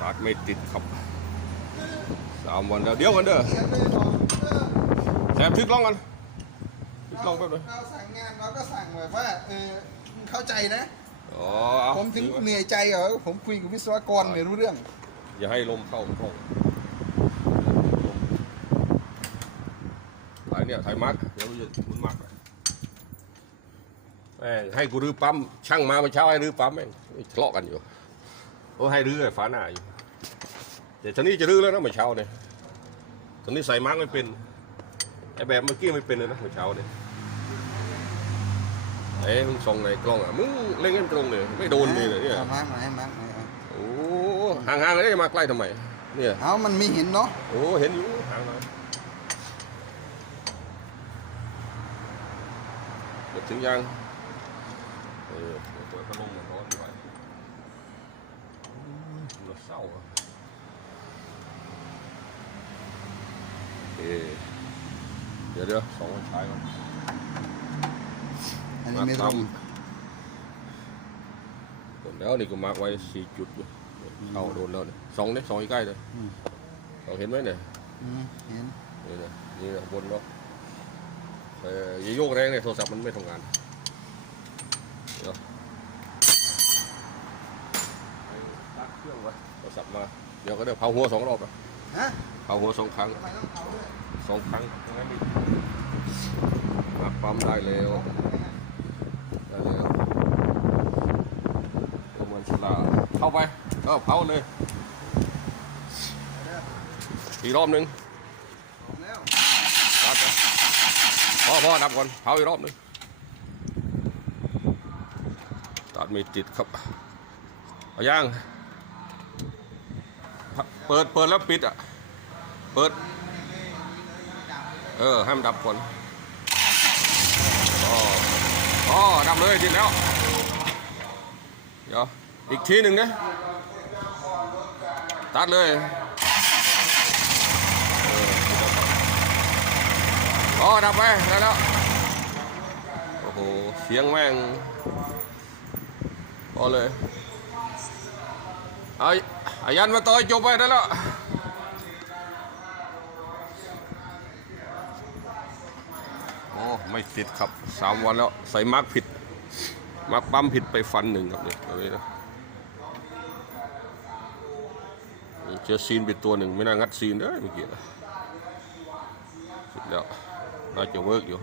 ตาร์ทไม่ติดครับสามวันแล้วเดี๋ยวกันเด้อเขียนเลยบอกเออแซมทึกลองกันทึกลองแป๊บนึงเราสั่งงานเราก็สั่งแบบว่าเออเข้าใจนะอ๋อเอาผมถึงถือไว้เหนื่อยใจเหรอผมคุยกับวิศวกรไม่รู้เรื่อง อย่าให้ลมเข้าห้องถ่ายเนี่ยถ่ายมาร์กเดี๋ยวจะหมุนมาร์กแม่งให้กูรื้อปั๊มช่างมาเมื่อเช้าให้รื้อปั๊มแม่งทะเลาะกันอยู่ โอ้ให้รื้อไอ้ฝาหน้าอยู่เดี๋ยวตอนนี้จะรื้อแล้วนะเมื่อเช้าเนี่ยตอนนี้ใส่มาร์กไม่เป็นไอ้แบบเมื่อกี้ไม่เป็นเลยนะเมื่อเช้าเนี่ยเอ้ยมึงส่องในกล้องอะมึงเล่นกันตรงเลยไม่โดนเลยเนี่ยอามาร์กไหนมาร์กไหนเอาโอ้ห่างๆเลยมาใกล้ทำไมเนี่ยเอามันไม่เห็นเนาะโอ้เห็นอยู่ห่างมาเปิดถึงยังเออเดี๋ยวเปิดพัดลมมันร้อนหน่อย เราเศร้าอะโอเคเดี๋ยวเดี๋ยวสองวันใช้ก่อนอันนี้ไม่ตรงโดนแล้วนี่ก็มาร์กไว้สี่จุดอยู่เอาโดนแล้วเนี่ยสองเนี่ยสองใกล้ๆเลยสองเห็นไหมเนี่ยอืมเห็นนี่นะนี่นะบนเนาะเอออย่าโยกแรงเลยโทรศัพท์มันไม่ทำงานเดี๋ยวไปตัด เครื่องไว้โทรศัพท์มา เดี๋ยวก็เดี๋ยวเผาหัวสองรอบอะฮะเผาหัวสองครั้งทำไมต้องเผาด้วยสองครั้งงั้นดิมาปั๊มได้แล้ว ได้แล้วตัวมันฉลาดเข้าไปเออเผาเลย อีกรอบหนึ่งแล้วตัดไปพอพอดับก่อนเผาอีกรอบหนึงตัดไม่ติดครับเอาย่าง เปิดเปิดแล้วปิดอะ เปิด เออให้มันดับก่อนอ๋ออ๋อดับเลยติดแล้ว เดี๋ยว อีกทีหนึ่งนะตัดเลยอ๋อดับไปได้แล้ว โอ้โห เสียงแม่งพอเลย เอาอายันมาต่อยจบไปได้แล้วโอ้ไม่ติดครับสามวันแล้วใส่มาร์กผิด มาร์กปั๊มผิดไปฟันหนึ่งครับเนี่ยตรงนี้นะเจอซีนไปตัวหนึ่งไม่น่างัดซีนได้เมื่อกี้นะเสร็จแล้วน่าจะเวิร์กอยู่